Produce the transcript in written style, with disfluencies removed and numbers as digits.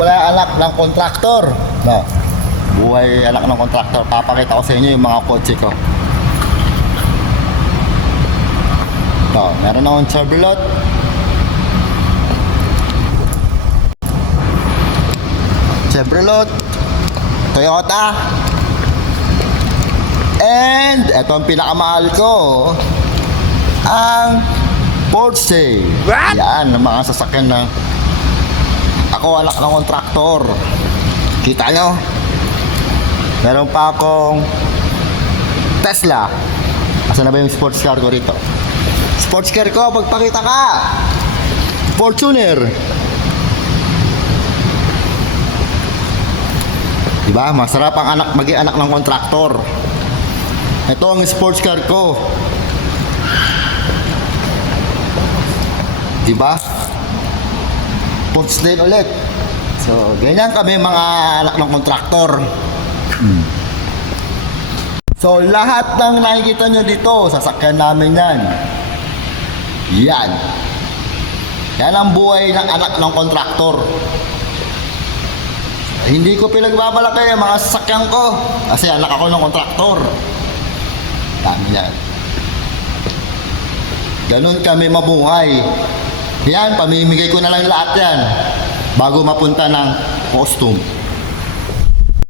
pala anak ng kontraktor. No. Buhay anak ng kontraktor. Papakita ko sa inyo yung mga kotse ko. No, meron akong Chevrolet. Toyota. And ito ang pinakamahal ko. Ang Porsche. Yan, ang mga sasakyan na ako anak ng kontraktor. Kita nyo? Meron pa akong Tesla. Asa na ba yung sports car ko rito? Sports car ko, pagpakita ka! Fortuner. Diba? Masarap ang anak, maging anak ng kontraktor. Ito ang sports car ko. Diba? Porsche din ulit. So, ganyan kami mga anak ng kontraktor. So, lahat ng nakikita nyo dito, sasakyan namin yan. Yan. Yan ang buhay ng anak ng kontraktor. Hindi ko pinagbabalaki ang mga sasakyan ko kasi anak ako ng kontraktor. Dami yan. Ganun kami mabuhay. Yan, pamimigay ko na lang lahat yan bago mapunta ng costume.